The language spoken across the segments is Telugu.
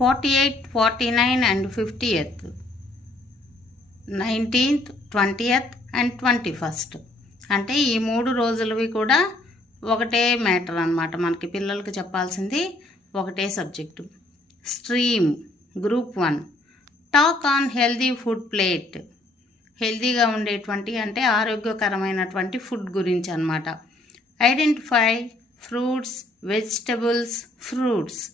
48, 49 and 50th, 19th, 20th and 21st. అంటే ఈ 3 రోజులవి కూడా ఒకటే మ్యాటర్ అన్నమాట. మనకి పిల్లలకి చెప్పాల్సింది ఒకటే subject. Stream group 1 talk on healthy food plate. హెల్దీగా ఉండేటువంటి అంటే ఆరోగ్యకరమైనటువంటి ఫుడ్ గురించి అన్నమాట. Identify fruits, vegetables, fruits.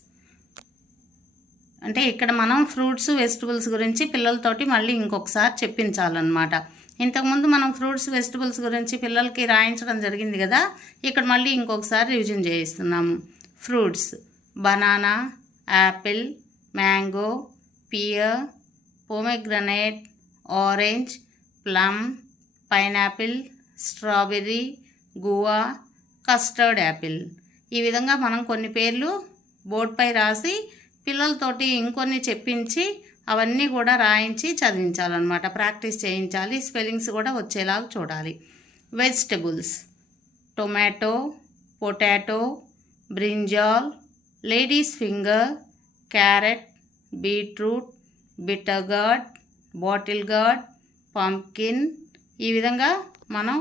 అంటే ఇక్కడ మనం ఫ్రూట్స్, వెజిటబుల్స్ గురించి పిల్లలతోటి మళ్ళీ ఇంకొకసారి చెప్పించాలన్నమాట. ఇంతకుముందు మనం ఫ్రూట్స్, వెజిటబుల్స్ గురించి పిల్లలకి రాయించడం జరిగింది కదా, ఇక్కడ మళ్ళీ ఇంకొకసారి రివిజన్ చేయిస్తున్నాము. Fruits banana, apple, mango, pear, pomegranate, orange, plum, pineapple, strawberry, guava, custard apple. ఈ విధంగా మనం కొన్ని పేర్లు బోర్డుపై రాసి పిల్లలతోటి ఇంకొన్ని చెప్పించి అవన్నీ కూడా రాయించి చదివించాలన్నమాట. ప్రాక్టీస్ చేయించాలి. స్పెల్లింగ్స్ కూడా వచ్చేలాగా చూడాలి. Vegetables tomato, potato, brinjal, ladies finger, carrot, beetroot, bitter gourd, bottle gourd, pumpkin. ఈ విధంగా మనం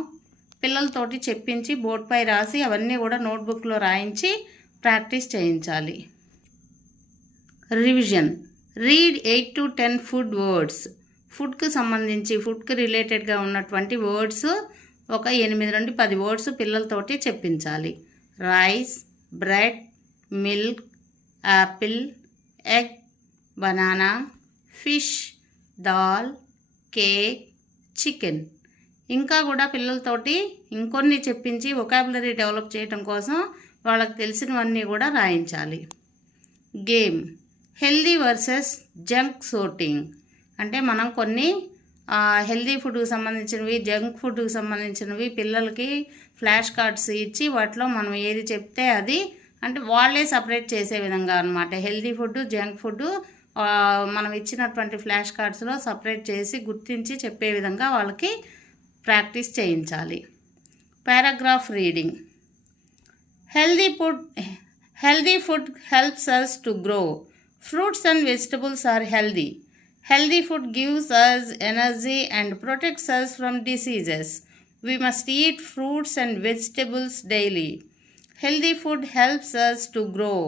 పిల్లలతోటి చెప్పించి బోర్డుపై రాసి అవన్నీ కూడా నోట్బుక్లో రాయించి ప్రాక్టీస్ చేయించాలి. Revision read 8 to 10 food words. ఫుడ్కి సంబంధించి ఫుడ్కి రిలేటెడ్గా ఉన్నటువంటి వర్డ్స్ ఒక 8 నుండి 10 వర్డ్స్ పిల్లలతోటి చెప్పించాలి. Rice, bread, milk, apple, egg, banana, fish, dal, cake, chicken. ఇంకా కూడా పిల్లలతోటి ఇంకొన్ని చెప్పించి వొకాబులరీ డెవలప్ చేయడం కోసం వాళ్ళకి తెలిసినవన్నీ కూడా రాయించాలి. Game healthy versus junk sorting. అంటే మనం కొన్ని హెల్దీ ఫుడ్కి సంబంధించినవి, జంక్ ఫుడ్కి సంబంధించినవి పిల్లలకి ఫ్లాష్ కార్డ్స్ ఇచ్చి వాటిలో మనం ఏది చెప్తే అది అంటే వాళ్ళే సపరేట్ చేసే విధంగా అన్నమాట. హెల్దీ ఫుడ్, జంక్ ఫుడ్ మనం ఇచ్చినటువంటి ఫ్లాష్ కార్డ్స్లో సపరేట్ చేసి గుర్తించి చెప్పే విధంగా వాళ్ళకి ప్రాక్టీస్ చేయించాలి. Paragraph reading. Healthy food helps us to grow. Fruits and vegetables are healthy. Healthy food gives us energy and protects us from diseases. We must eat fruits and vegetables daily. Healthy food helps us to grow.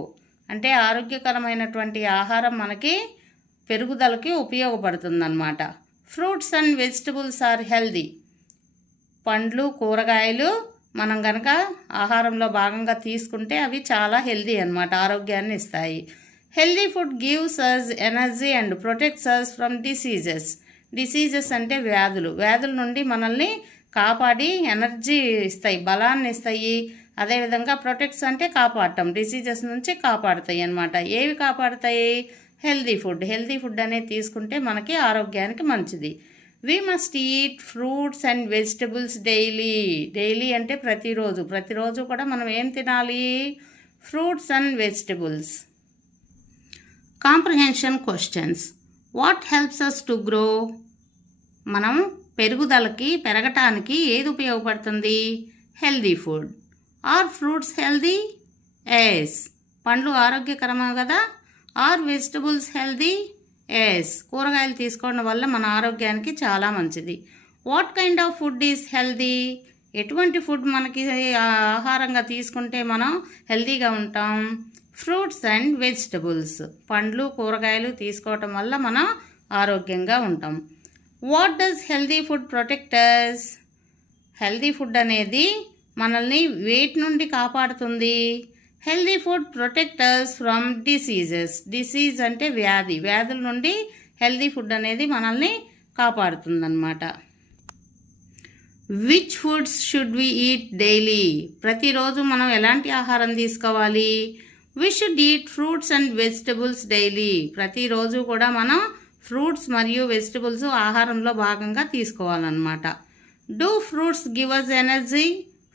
అంటే ఆరోగ్యకరమైనటువంటి ఆహారం మనకి పెరుగుదలకి ఉపయోగపడుతుందన్నమాట. Fruits and vegetables are healthy. పండ్లు, కూరగాయలు మనం కనుక ఆహారంలో భాగంగా తీసుకుంటే అవి చాలా హెల్దీ అన్నమాట, ఆరోగ్యాన్ని ఇస్తాయి. Healthy food gives us energy and protects us from diseases. Diseases అంటే వ్యాధులు. వ్యాధుల నుండి మనల్ని కాపాడి ఎనర్జీ ఇస్తాయి, బలాన్ని ఇస్తాయి. అదేవిధంగా ప్రొటెక్ట్స్ అంటే కాపాడటం, డిసీజెస్ నుంచి కాపాడుతాయి అన్నమాట. ఏవి కాపాడుతాయి? Healthy food. హెల్దీ ఫుడ్ అనేది తీసుకుంటే మనకి ఆరోగ్యానికి మంచిది. We must eat fruits and vegetables daily. Daily అంటే ప్రతిరోజు. ప్రతిరోజు కూడా మనం ఏం తినాలి? Fruits and vegetables. Comprehension questions. What helps us to grow? మనం పెరగటానికి ఏది ఉపయోగపడుతుంది? Healthy food. Are fruits healthy? Yes. పండ్లు ఆరోగ్యకరమే కదా. Are vegetables healthy? ఎస్. కూరగాయలు తీసుకోవడం వల్ల మన ఆరోగ్యానికి చాలా మంచిది. What kind of food is healthy? ఎటువంటి ఫుడ్ మనకి ఆహారంగా తీసుకుంటే మనం హెల్దీగా ఉంటాం? Fruits and vegetables. పండ్లు, కూరగాయలు తీసుకోవటం వల్ల మనం ఆరోగ్యంగా ఉంటాం. What does healthy food protect us? Healthy food అనేది మనల్ని వేటి నుండి కాపాడుతుంది? Healthy food protect us from diseases. Disease అంటే వ్యాధి. వ్యాధుల నుండి హెల్దీ ఫుడ్ అనేది మనల్ని కాపాడుతుందన్నమాట. Which foods should we eat daily? ప్రతిరోజు మనం ఎలాంటి ఆహారం తీసుకోవాలి? We should eat fruits and vegetables daily. ప్రతిరోజు కూడా మనం ఫ్రూట్స్ మరియు వెజిటబుల్స్ ఆహారంలో భాగంగా తీసుకోవాలన్నమాట. Do fruits give us energy?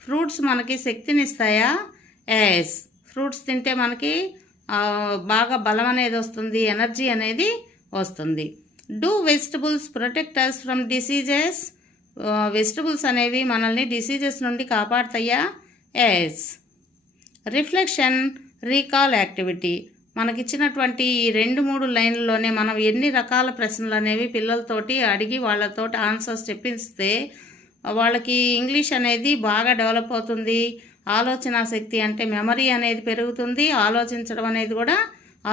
Fruits మనకి శక్తిని ఇస్తాయా? ఎస్. ఫ్రూట్స్ తింటే మనకి బాగా బలం అనేది వస్తుంది, ఎనర్జీ అనేది వస్తుంది. Do vegetables protect us from diseases? Vegetables అనేవి మనల్ని డిసీజెస్ నుండి కాపాడుతాయా? ఎస్. Reflection, recall activity. మనకిచ్చినటువంటి ఈ 2-3 లైన్లలోనే మనం ఎన్ని రకాల ప్రశ్నలు అనేవి పిల్లలతోటి అడిగి వాళ్ళతోటి ఆన్సర్స్ చెప్పిస్తే వాళ్ళకి ఇంగ్లీష్ అనేది బాగా డెవలప్ అవుతుంది. ఆలోచన శక్తి అంటే మెమరీ అనేది పెరుగుతుంది. ఆలోచించడం అనేది కూడా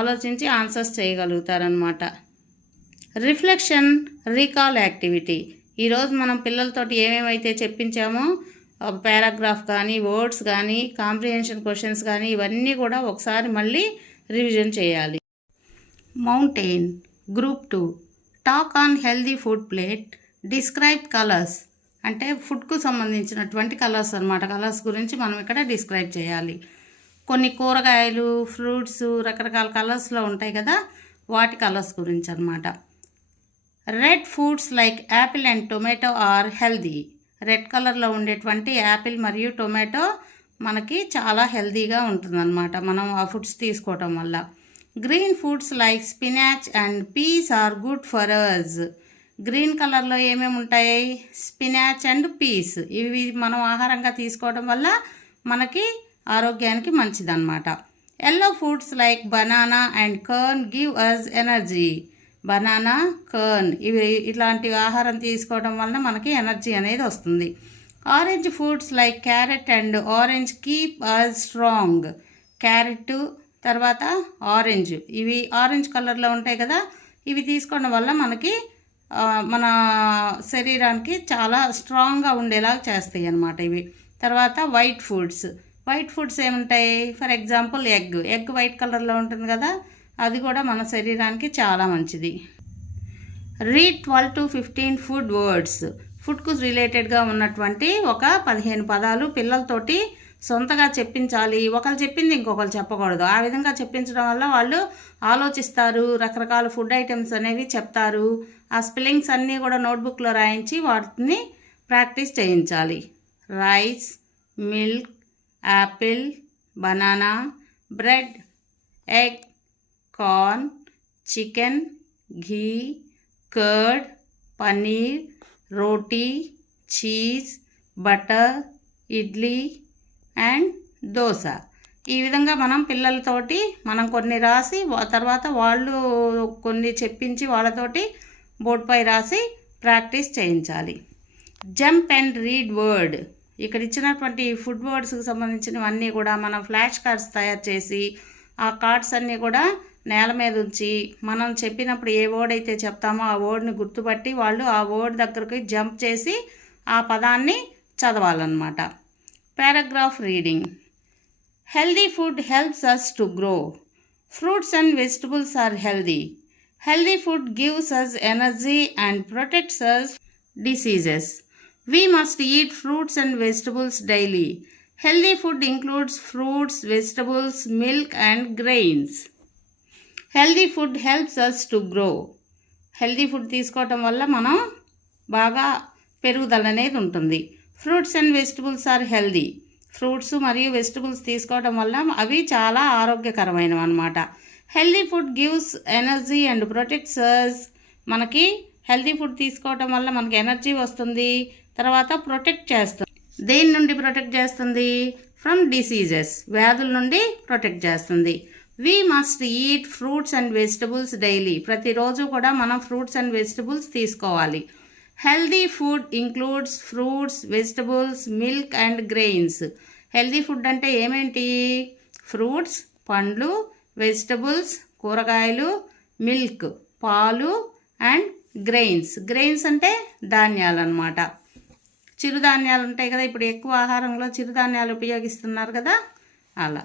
ఆలోచించి ఆన్సర్స్ చేయగలుగుతారనమాట. Reflection, recall activity. ఈరోజు మనం పిల్లలతోటి ఏమేమైతే చెప్పించామో పారాగ్రాఫ్ కానీ, వర్డ్స్ కానీ, కాంప్రిహెన్షన్ క్వశ్చన్స్ కానీ ఇవన్నీ కూడా ఒకసారి మళ్ళీ రివిజన్ చేయాలి. Mountain, group 2. Talk on healthy food plate, describe colours. అంటే ఫుడ్కు సంబంధించినటువంటి కలర్స్ అన్నమాట. కలర్స్ గురించి మనం ఇక్కడ డిస్క్రైబ్ చేయాలి. కొన్ని కూరగాయలు, ఫ్రూట్స్ రకరకాల కలర్స్లో ఉంటాయి కదా, వాటి కలర్స్ గురించి అన్నమాట. Red foods like apple and tomato are healthy. Red కలర్లో ఉండేటువంటి యాపిల్ మరియు టొమాటో మనకి చాలా హెల్దీగా ఉంటుందన్నమాట మనం ఆ ఫుడ్స్ తీసుకోవటం వల్ల. Green foods like spinach and peas are good for us. Green కలర్లో ఏమేమి ఉంటాయి? Spinach and peas. ఇవి మనం ఆహారంగా తీసుకోవడం వల్ల మనకి ఆరోగ్యానికి మంచిదన్నమాట. Yellow foods like banana and corn give us energy. Banana, corn ఇవి ఇలాంటి ఆహారం తీసుకోవడం వలన మనకి ఎనర్జీ అనేది వస్తుంది. Orange foods like carrot and orange keep us strong. Carrot తర్వాత ఆరెంజ్, ఇవి ఆరెంజ్ కలర్లో ఉంటాయి కదా, ఇవి తీసుకోవడం వల్ల మనకి మన శరీరానికి చాలా స్ట్రాంగ్గా ఉండేలా చేస్తాయి అన్నమాట ఇవి. తర్వాత వైట్ ఫుడ్స్ ఏముంటాయి? ఫర్ ఎగ్జాంపుల్ ఎగ్ వైట్ కలర్లో ఉంటుంది కదా, అది కూడా మన శరీరానికి చాలా మంచిది. Read 12 to 15 food words. ఫుడ్కు రిలేటెడ్గా ఉన్నటువంటి ఒక 15 పదాలు పిల్లలతోటి సొంతగా చెప్పించాలి. ఒకరు చెప్పింది ఇంకొకరు చెప్పకూడదు. ఆ విధంగా చెప్పించడం వల్ల వాళ్ళు ఆలోచిస్తారు, రకరకాల ఫుడ్ ఐటమ్స్ అనేవి చెప్తారు. ఆ స్పెల్లింగ్స్ అన్నీ కూడా నోట్బుక్లో రాయించి వాటిని ప్రాక్టీస్ చేయించాలి. Rice, milk, Apple, banana, bread, egg, corn, chicken, ghee, curd, paneer, roti, cheese, butter, idli and dosa. ఈ విధంగా మనం పిల్లలతోటి మనం కొన్ని రాసి తర్వాత వాళ్ళు కొన్ని చెప్పించి వాళ్ళతోటి బోర్డుపై రాసి ప్రాక్టీస్ చేయించాలి. Jump and read word. ఇక్కడ ఇచ్చినటువంటి ఫుడ్ వర్డ్స్కి సంబంధించినవన్నీ కూడా మనం ఫ్లాష్ కార్డ్స్ తయారు చేసి ఆ కార్డ్స్ అన్నీ కూడా నేల మీద ఉంచి మనం చెప్పినప్పుడు ఏ వర్డ్ అయితే చెప్తామో ఆ వర్డ్ని గుర్తుపట్టి వాళ్ళు ఆ వర్డ్ దగ్గరికి జంప్ చేసి ఆ పదాన్ని చదవాలన్నమాట. Paragraph reading. Healthy food helps us to grow. Fruits and vegetables are healthy. Healthy food gives us energy and protects us diseases. We must eat fruits and vegetables daily. Healthy food includes fruits, vegetables, milk and grains. Healthy food helps us to grow. Healthy food తీసుకోవటం వల్ల మనం బాగా పెరుగుదల అనేది ఉంటుంది. Fruits and vegetables are healthy. Fruits మరియు వెజిటబుల్స్ తీసుకోవటం వల్ల అవి చాలా ఆరోగ్యకరమైనవి అన్నమాట. Healthy food gives energy and protects us. మనకి హెల్దీ ఫుడ్ తీసుకోవటం వల్ల మనకి ఎనర్జీ వస్తుంది, తర్వాత ప్రొటెక్ట్ చేస్తుంది. దేని నుండి ప్రొటెక్ట్ చేస్తుంది? ఫ్రమ్ డిసీజెస్, వ్యాధుల నుండి ప్రొటెక్ట్ చేస్తుంది. We must eat fruits and vegetables daily. ప్రతిరోజు కూడా మనం ఫ్రూట్స్ అండ్ వెజిటబుల్స్ తీసుకోవాలి. Healthy food includes fruits, vegetables, milk and grains. Healthy food అంటే ఏమేంటి? ఫ్రూట్స్ పండ్లు, వెజిటబుల్స్ కూరగాయలు, మిల్క్ పాలు అండ్ గ్రెయిన్స్ అంటే ధాన్యాలు అన్నమాట. చిరుధాన్యాలు ఉంటాయి కదా, ఇప్పుడు ఎక్కువ ఆహారంలో చిరుధాన్యాలు ఉపయోగిస్తున్నారు కదా, అలా.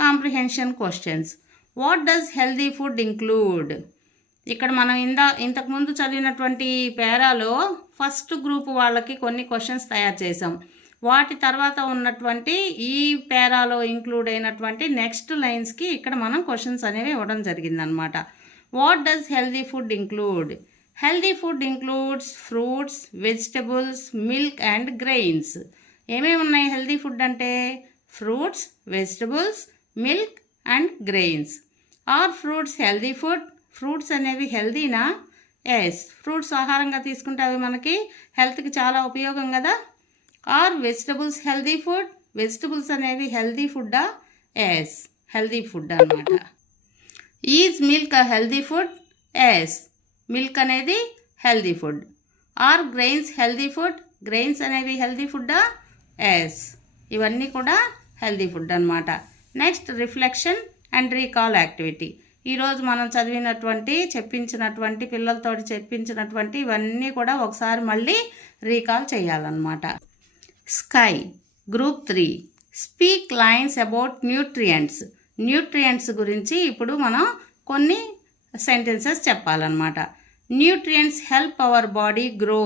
Comprehension questions. What does healthy food include? ఇక్కడ మనం ఇంతకుముందు చదివినటువంటి పేరాలో ఫస్ట్ గ్రూప్ వాళ్ళకి కొన్ని క్వశ్చన్స్ తయారు చేసాం. వాటి తర్వాత ఉన్నటువంటి ఈ పేరాలో ఇంక్లూడ్ అయినటువంటి నెక్స్ట్ లైన్స్కి ఇక్కడ మనం క్వశ్చన్స్ అనేవి ఇవ్వడం జరిగిందనమాట. What does healthy food include? Healthy food includes fruits, vegetables, milk and grains. ఏమేమి ఉన్నాయి హెల్దీ ఫుడ్ అంటే? Fruits, vegetables, milk and grains. Are fruits healthy food? Fruits అనేవి హెల్దీనా? ఎస్, ఫ్రూట్స్ ఆహారంగా తీసుకుంటే అవి మనకి హెల్త్కి చాలా ఉపయోగం కదా. Are vegetables healthy food? Vegetables అనేవి హెల్దీ ఫుడ్డా? ఎస్, హెల్దీ ఫుడ్ అన్నమాట. Is milk a healthy food? Yes, milk అనేది healthy food. Are grains healthy food? Grains అనేవి హెల్దీ ఫుడ్డా? ఎస్, ఇవన్నీ కూడా హెల్దీ ఫుడ్ అనమాట. Next reflection and recall activity. ఈరోజు మనం చెప్పించినటువంటి పిల్లలతో చెప్పించినటువంటి ఇవన్నీ కూడా ఒకసారి మళ్ళీ రీకాల్ చేయాలన్నమాట. Sky group 3 speak lines about nutrients. Nutrients గురించి ఇప్పుడు మనం కొన్ని సెంటెన్సెస్ చెప్పాలన్నమాట. Nutrients help our body grow.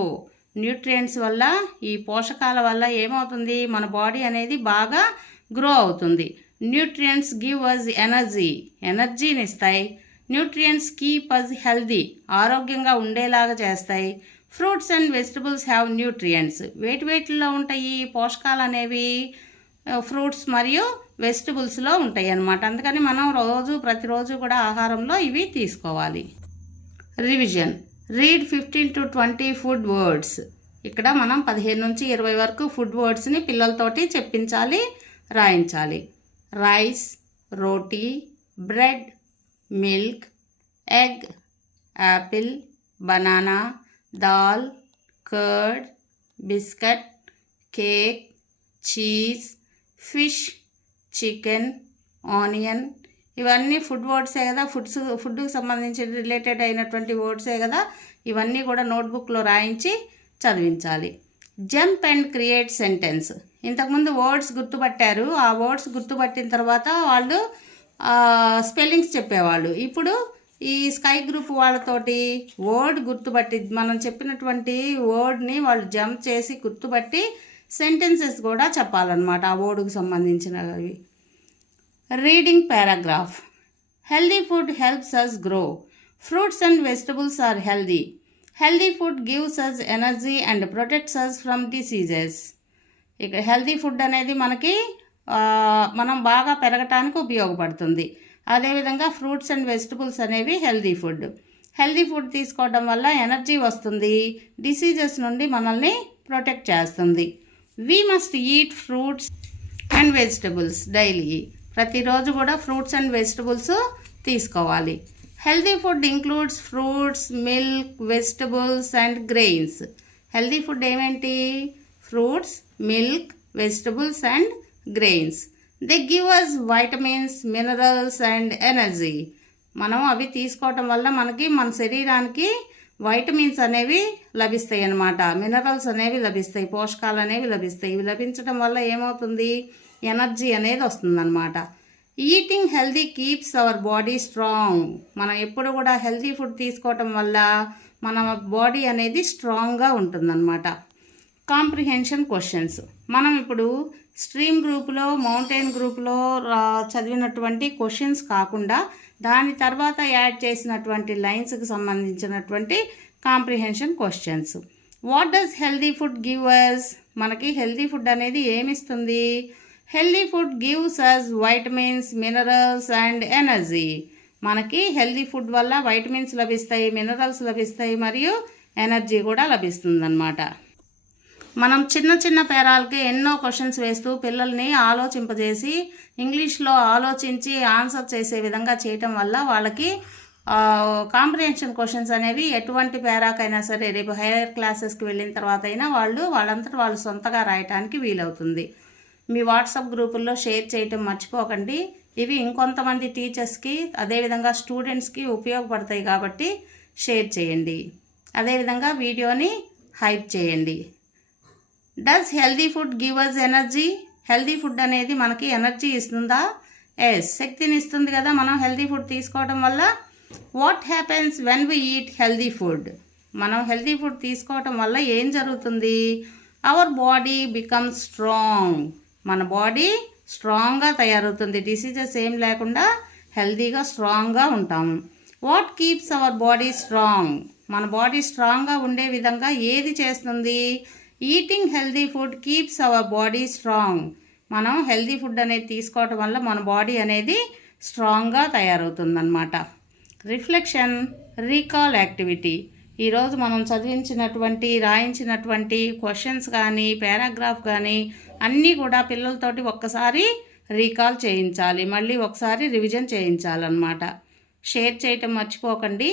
న్యూట్రియంట్స్ వల్ల, ఈ పోషకాల వల్ల ఏమవుతుంది, మన బాడీ అనేది బాగా గ్రో అవుతుంది. Nutrients give us energy. ఎనర్జీని ఇస్తాయి. Nutrients keep us healthy. ఆరోగ్యంగా ఉండేలాగా చేస్తాయి. Fruits and vegetables have nutrients. వేటిలో ఉంటాయి పోషకాలు అనేవి? ఫ్రూట్స్ మరియు వెజిటబుల్స్లో ఉంటాయి అన్నమాట. అందుకని మనం ప్రతిరోజు కూడా ఆహారంలో ఇవి తీసుకోవాలి. Revision. Read 15 to 20 food words. ఇక్కడ మనం 15 నుంచి 20 వరకు ఫుడ్ వర్డ్స్ని పిల్లలతోటి చెప్పించాలి, రాయించాలి. Rice, roti, bread, milk, egg, apple, banana, dal, curd, biscuit, cake, cheese, fish, chicken, onion. ఇవన్నీ ఫుడ్ వర్డ్సే కదా, ఫుడ్కి సంబంధించి రిలేటెడ్ అయినటువంటి వర్డ్సే కదా. ఇవన్నీ కూడా నోట్బుక్లో రాయించి చదివించాలి. Jump and create sentence. ఇంతకుముందు వర్డ్స్ గుర్తుపట్టారు. ఆ వర్డ్స్ గుర్తుపట్టిన తర్వాత వాళ్ళు స్పెల్లింగ్స్ చెప్పేవాళ్ళు. ఇప్పుడు ఈ స్కై గ్రూప్ వాళ్ళతోటి వర్డ్ గుర్తుపట్టి, మనం చెప్పినటువంటి వర్డ్ని వాళ్ళు జంప్ చేసి గుర్తుపట్టి సెంటెన్సెస్ కూడా చెప్పాలన్నమాట ఆ వర్డ్కి సంబంధించినవి. Reading paragraph. Healthy food helps us grow. Fruits and vegetables are healthy. Healthy food gives us energy and protects us from diseases. ఇక్కడ హెల్దీ ఫుడ్ అనేది మనం బాగా పెరగటానికి ఉపయోగపడుతుంది. అదేవిధంగా ఫ్రూట్స్ అండ్ వెజిటబుల్స్ అనేవి హెల్దీ ఫుడ్. హెల్దీ ఫుడ్ తీసుకోవడం వల్ల ఎనర్జీ వస్తుంది, డిసీజెస్ నుండి మనల్ని ప్రొటెక్ట్ చేస్తుంది. We must eat fruits and vegetables daily. ప్రతిరోజు కూడా ఫ్రూట్స్ అండ్ వెజిటబుల్స్ తీసుకోవాలి. Healthy food includes fruits, milk, vegetables and grains. Healthy food ఏమేంటి? Fruits, milk, vegetables and grains. They give us vitamins, minerals and energy. మనం అవి తీసుకోవటం వల్ల మన శరీరానికి వైటమిన్స్ అనేవి లభిస్తాయి అన్నమాట. మినరల్స్ అనేవి లభిస్తాయి, పోషకాలు అనేవి లభిస్తాయి. ఇవి లభించడం వల్ల ఏమవుతుంది, ఎనర్జీ అనేది వస్తుందన్నమాట. Eating healthy keeps our body strong. మనం ఎప్పుడు కూడా హెల్దీ ఫుడ్ తీసుకోవటం వల్ల మన బాడీ అనేది స్ట్రాంగ్గా ఉంటుందన్నమాట. Comprehension questions. మనం ఇప్పుడు స్ట్రీమ్ గ్రూప్లో, మౌంటైన్ గ్రూప్లో చదివినటువంటి క్వశ్చన్స్ కాకుండా దాని తర్వాత యాడ్ చేసినటువంటి లైన్స్కి సంబంధించినటువంటి comprehension questions. What does healthy food give us? మనకి హెల్దీ ఫుడ్ అనేది ఏమిస్తుంది? Healthy food gives us vitamins, minerals and energy. మనకి హెల్దీ ఫుడ్ వల్ల వైటమిన్స్ లభిస్తాయి, మినరల్స్ లభిస్తాయి, మరియు ఎనర్జీ కూడా లభిస్తుందన్నమాట. మనం చిన్న పేరాలకి ఎన్నో క్వశ్చన్స్ వేస్తూ పిల్లల్ని ఆలోచింపజేసి ఇంగ్లీష్లో ఆలోచించి ఆన్సర్ చేసే విధంగా చేయటం వల్ల వాళ్ళకి కాంప్రిహెన్షన్ క్వశ్చన్స్ అనేవి ఎటువంటి పేరాకైనా సరే రేపు హైయర్ క్లాసెస్కి వెళ్ళిన తర్వాత అయినా వాళ్ళంతటా వాళ్ళు సొంతగా రాయటానికి వీలవుతుంది. మీ వాట్సాప్ గ్రూపుల్లో షేర్ చేయటం మర్చిపోకండి. ఇవి ఇంకొంతమంది టీచర్స్కి అదేవిధంగా స్టూడెంట్స్కి ఉపయోగపడతాయి కాబట్టి షేర్ చేయండి. అదేవిధంగా వీడియోని హైప్ చేయండి. Does healthy food give us energy? Healthy food అనేది మనకి ఎనర్జీ ఇస్తుందా? ఎస్, శక్తిని ఇస్తుంది కదా మనం హెల్దీ ఫుడ్ తీసుకోవడం వల్ల. What happens when we eat healthy food? మనం హెల్దీ ఫుడ్ తీసుకోవటం వల్ల ఏం జరుగుతుంది? Our body becomes strong. మన బాడీ స్ట్రాంగ్గా తయారవుతుంది. డిసీజెస్ ఏం లేకుండా హెల్దీగా స్ట్రాంగ్గా ఉంటాము. What keeps our body strong? మన బాడీ స్ట్రాంగ్గా ఉండే విధంగా ఏది చేస్తుంది? Eating healthy food keeps our body strong. మనం హెల్దీ ఫుడ్ అనేది తీసుకోవటం వల్ల మన బాడీ అనేది స్ట్రాంగ్గా తయారవుతుందన్నమాట. Reflection, recall activity. ఈరోజు మనం చదివించినటువంటి, రాయించినటువంటి క్వశ్చన్స్ కానీ, పారాగ్రాఫ్ కానీ అన్నీ కూడా పిల్లలతోటి ఒక్కసారి రీకాల్ చేయించాలి, మళ్ళీ ఒకసారి రివిజన్ చేయించాలన్నమాట. షేర్ చేయటం మర్చిపోకండి.